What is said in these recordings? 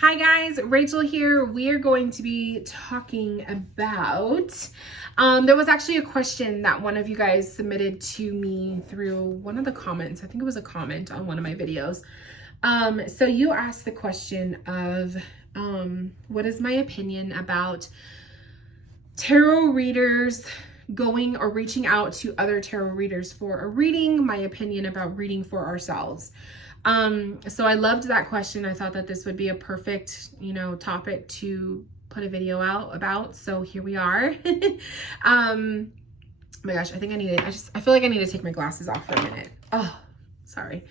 Hi guys, Rachel here. We are going to be talking about, there was actually a question that one of you guys submitted to me through one of the comments. I think it was a comment on one of my videos. So you asked the question of, what is my opinion about tarot readers going or reaching out to other tarot readers for a reading, my opinion about reading for ourselves. So I loved that question. I thought that this would be a perfect, topic to put a video out about. So here we are. Oh my gosh, I think I feel like I need to take my glasses off for a minute. Oh, sorry.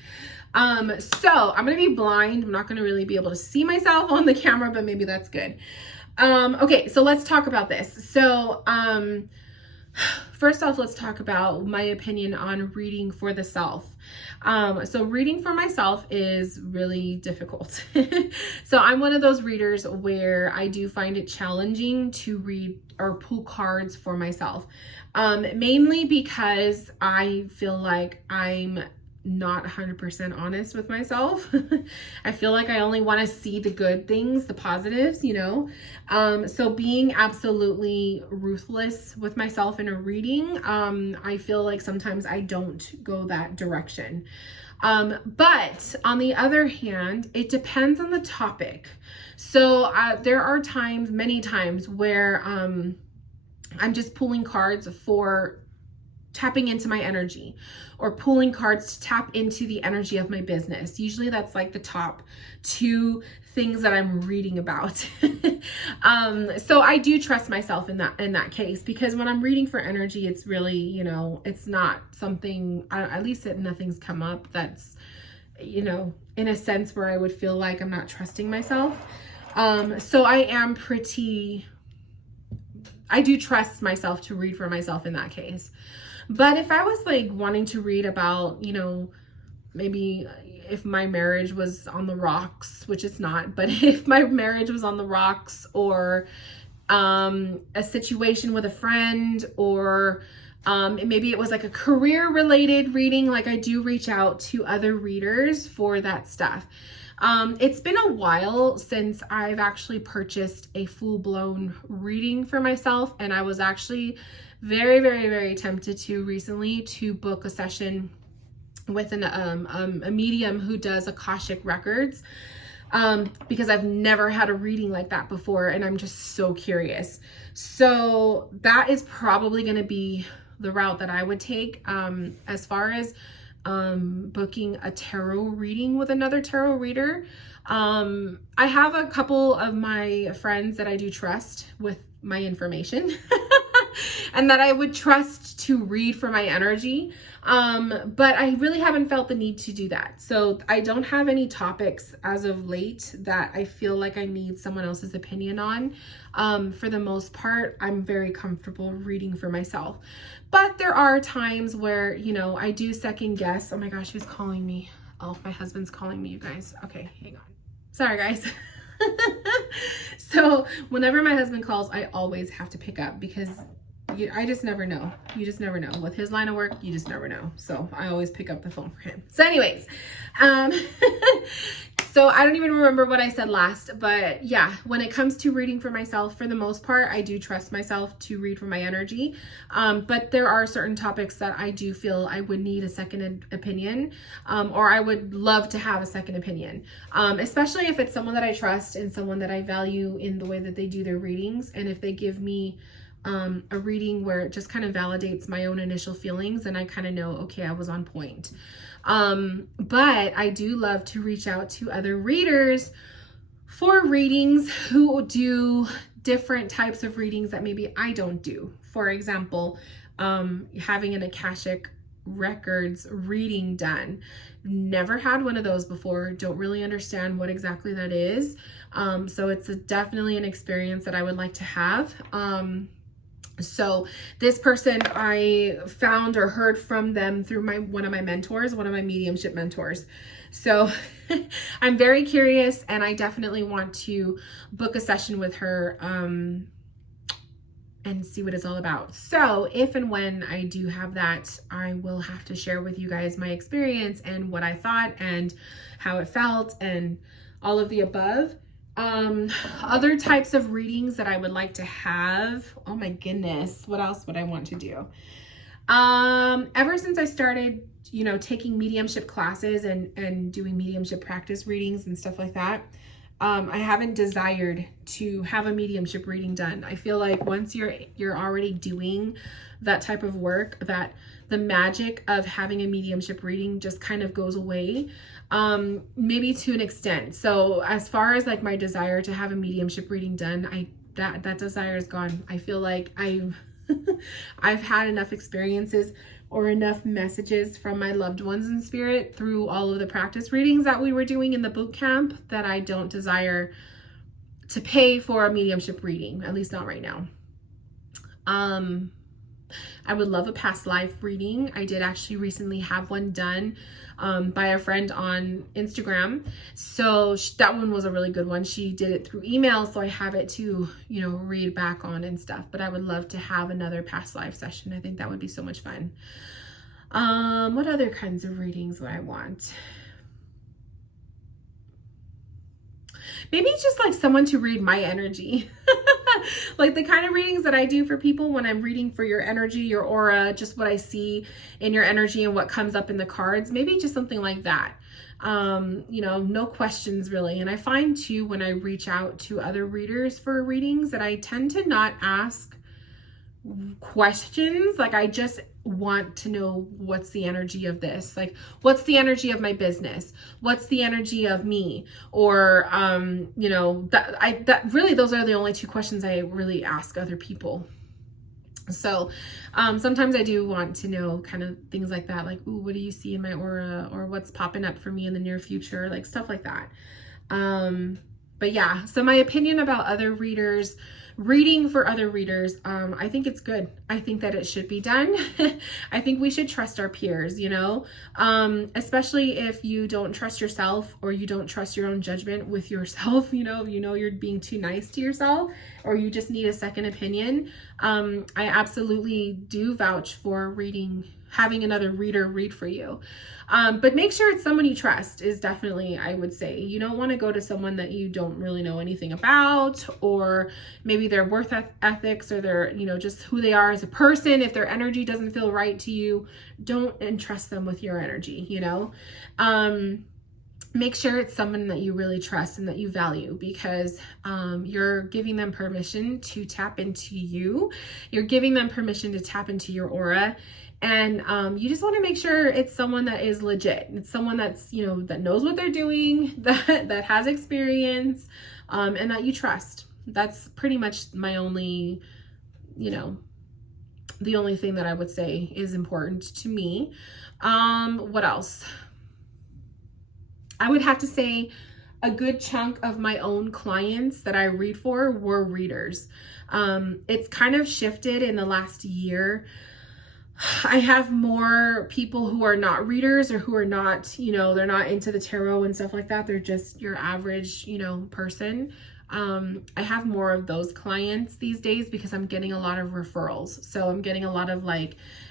So I'm going to be blind. I'm not going to really be able to see myself on the camera, but maybe that's good. Okay, so let's talk about this. So, first off, let's talk about my opinion on reading for the self. So reading for myself is really difficult. So I'm one of those readers where I do find it challenging to read or pull cards for myself. Mainly because I feel like I'm not 100% honest with myself. I feel like I only want to see the good things, the positives, so being absolutely ruthless with myself in a reading, I feel like sometimes I don't go that direction. But on the other hand, it depends on the topic. So there are many times where I'm just pulling cards for tapping into my energy, or pulling cards to tap into the energy of my business. Usually that's like the top two things that I'm reading about. So I do trust myself in that case, because when I'm reading for energy, it's really, it's not something, at least nothing's come up that's, in a sense where I would feel like I'm not trusting myself. So I do trust myself to read for myself in that case. But if I was like wanting to read about, maybe if my marriage was on the rocks, which it's not, but if my marriage was on the rocks, or a situation with a friend, or maybe it was like a career related reading, like I do reach out to other readers for that stuff. It's been a while since I've actually purchased a full-blown reading for myself, and I was actually very, very, very tempted to recently to book a session with a medium who does Akashic records, because I've never had a reading like that before, and I'm just so curious. So that is probably going to be the route that I would take, as far as booking a tarot reading with another tarot reader. I have a couple of my friends that I do trust with my information and that I would trust to read for my energy. But I really haven't felt the need to do that. So I don't have any topics as of late that I feel like I need someone else's opinion on. For the most part, I'm very comfortable reading for myself. But there are times where, I do second guess. Oh my gosh, who's calling me? Oh, my husband's calling me, you guys. Okay, hang on. Sorry, guys. So whenever my husband calls, I always have to pick up, because I just never know. You just never know. With his line of work, you just never know. So I always pick up the phone for him. So anyways, so I don't even remember what I said last, but yeah, when it comes to reading for myself, for the most part, I do trust myself to read for my energy. But there are certain topics that I do feel I would need a second opinion, or I would love to have a second opinion, especially if it's someone that I trust and someone that I value in the way that they do their readings. And if they give me a reading where it just kind of validates my own initial feelings, and I kind of know, okay, I was on point. But I do love to reach out to other readers for readings who do different types of readings that maybe I don't do. For example, having an Akashic records reading done. Never had one of those before. Don't really understand what exactly that is. So it's definitely an experience that I would like to have. So this person, I found or heard from them through one of my mentors, one of my mediumship mentors. So I'm very curious, and I definitely want to book a session with her, and see what it's all about. So if and when I do have that, I will have to share with you guys my experience and what I thought and how it felt and all of the above. Other types of readings that I would like to have. Oh my goodness. What else would I want to do? Ever since I started, taking mediumship classes and doing mediumship practice readings and stuff like that, I haven't desired to have a mediumship reading done. I feel like once you're already doing that type of work, that the magic of having a mediumship reading just kind of goes away, maybe to an extent. So as far as like my desire to have a mediumship reading done, that desire is gone. I feel like I've had enough experiences or enough messages from my loved ones in spirit through all of the practice readings that we were doing in the boot camp that I don't desire to pay for a mediumship reading, at least not right now. I would love a past life reading. I did actually recently have one done by a friend on Instagram. So that one was a really good one. She did it through email, so I have it to, read back on and stuff. But I would love to have another past life session. I think that would be so much fun. What other kinds of readings would I want? Maybe just like someone to read my energy. Like the kind of readings that I do for people when I'm reading for your energy, your aura, just what I see in your energy and what comes up in the cards. Maybe just something like that. No questions really. And I find too, when I reach out to other readers for readings, that I tend to not ask questions. Like I just want to know what's the energy of this, like what's the energy of my business, what's the energy of me, or that really, those are the only two questions I really ask other people. So sometimes I do want to know kind of things like that, like, ooh, what do you see in my aura, or what's popping up for me in the near future, like stuff like that. But yeah, so my opinion about other readers, reading for other readers, I think it's good. I think that it should be done. I think we should trust our peers, especially if you don't trust yourself, or you don't trust your own judgment with yourself, you're being too nice to yourself, or you just need a second opinion. I absolutely do vouch for having another reader read for you. But make sure it's someone you trust is definitely, I would say. You don't want to go to someone that you don't really know anything about, or maybe their work ethics, or their, just who they are as a person. If their energy doesn't feel right to you, don't entrust them with your energy, Make sure it's someone that you really trust and that you value, because you're giving them permission to tap into you. You're giving them permission to tap into your aura. And you just want to make sure it's someone that is legit. It's someone that's, that knows what they're doing, that has experience, and that you trust. That's pretty much my only, the only thing that I would say is important to me. What else? I would have to say a good chunk of my own clients that I read for were readers. It's kind of shifted in the last year. I have more people who are not readers, or who are not, they're not into the tarot and stuff like that. They're just your average, person. I have more of those clients these days because I'm getting a lot of referrals. So I'm getting a lot of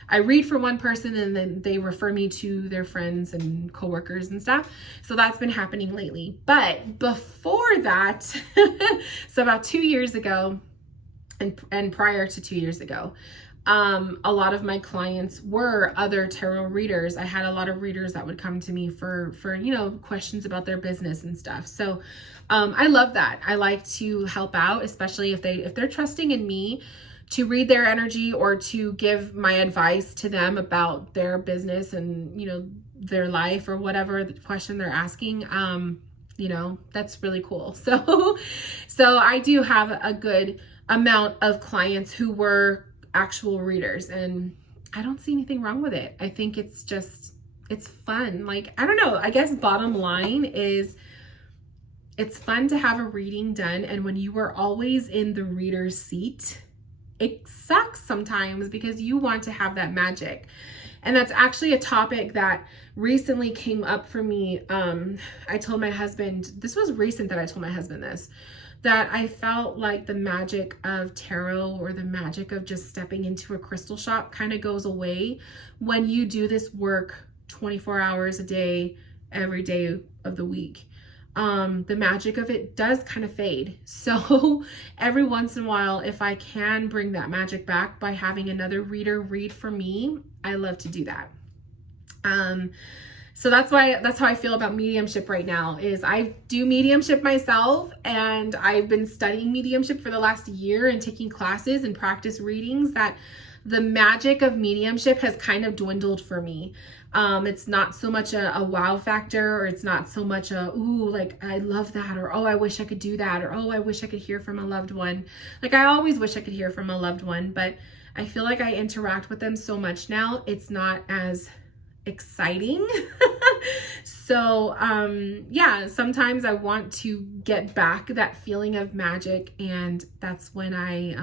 I read for one person and then they refer me to their friends and coworkers and stuff. So that's been happening lately. But before that, so about 2 years ago and prior to 2 years ago, a lot of my clients were other tarot readers. I had a lot of readers that would come to me for questions about their business and stuff. So I love that. I like to help out, especially if they're trusting in me to read their energy, or to give my advice to them about their business and their life, or whatever the question they're asking. That's really cool. So I do have a good amount of clients who were actual readers, and I don't see anything wrong with it. I think it's fun. I don't know, I guess bottom line is it's fun to have a reading done. And when you are always in the reader's seat, it sucks sometimes because you want to have that magic. And that's actually a topic that recently came up for me. I told my husband, this was recent that I told my husband this, that I felt like the magic of tarot, or the magic of just stepping into a crystal shop, kind of goes away when you do this work 24 hours a day, every day of the week. the magic of it does kind of fade. So every once in a while, if I can bring that magic back by having another reader read for me, I love to do that. So that's how I feel about mediumship right now. Is I do mediumship myself, and I've been studying mediumship for the last year and taking classes and practice readings, that the magic of mediumship has kind of dwindled for me. It's not so much a wow factor, or it's not so much a, ooh, like I love that, or oh, I wish I could do that, or oh, I wish I could hear from a loved one. Like I always wish I could hear from a loved one, but I feel like I interact with them so much now, it's not as exciting. So yeah, sometimes I want to get back that feeling of magic, and that's when I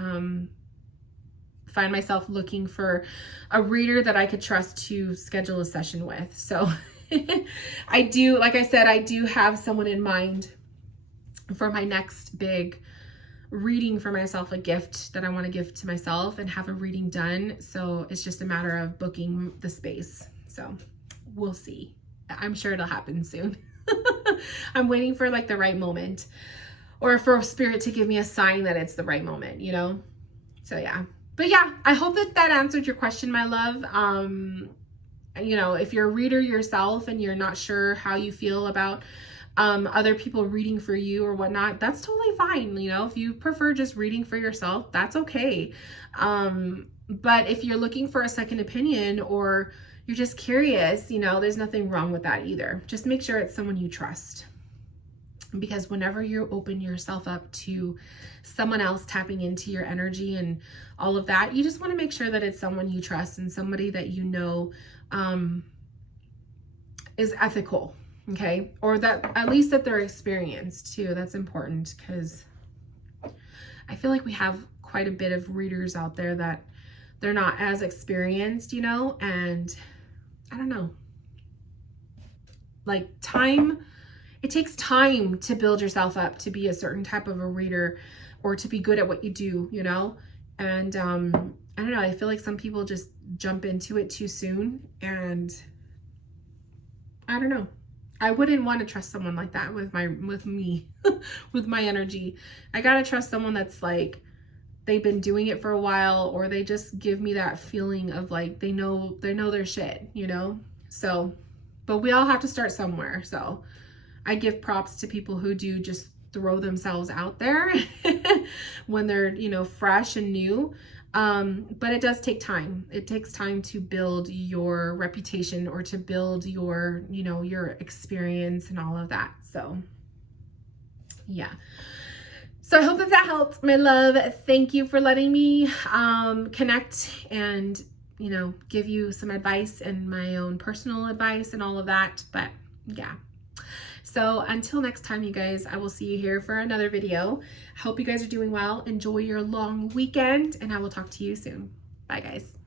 find myself looking for a reader that I could trust to schedule a session with. So I do, like I said, I do have someone in mind for my next big reading for myself, a gift that I want to give to myself and have a reading done. So it's just a matter of booking the space. So we'll see. I'm sure it'll happen soon. I'm waiting for like the right moment, or for spirit to give me a sign that it's the right moment, you know? So yeah. But yeah, I hope that answered your question, my love. You know, if you're a reader yourself and you're not sure how you feel about other people reading for you or whatnot, that's totally fine. You know, if you prefer just reading for yourself, that's okay. But if you're looking for a second opinion, or you're just curious, you know, there's nothing wrong with that either. Just make sure it's someone you trust. Because whenever you open yourself up to someone else tapping into your energy and all of that, you just want to make sure that it's someone you trust and somebody that you know is ethical, okay? Or that at least that they're experienced too. That's important, because I feel like we have quite a bit of readers out there that they're not as experienced, you know, and I don't know, like it takes time to build yourself up to be a certain type of a reader, or to be good at what you do, you know? And I don't know, I feel like some people just jump into it too soon, and I don't know. I wouldn't want to trust someone like that with me, with my energy. I gotta trust someone that's like, they've been doing it for a while, or they just give me that feeling of like, they know their shit, you know? So, but we all have to start somewhere. So I give props to people who do just throw themselves out there when they're, you know, fresh and new. But it does take time. It takes time to build your reputation, or to build your, you know, your experience and all of that. So yeah. So I hope that helped, my love. Thank you for letting me connect and, you know, give you some advice and my own personal advice and all of that. But yeah. So until next time, you guys, I will see you here for another video. Hope you guys are doing well. Enjoy your long weekend, and I will talk to you soon. Bye, guys.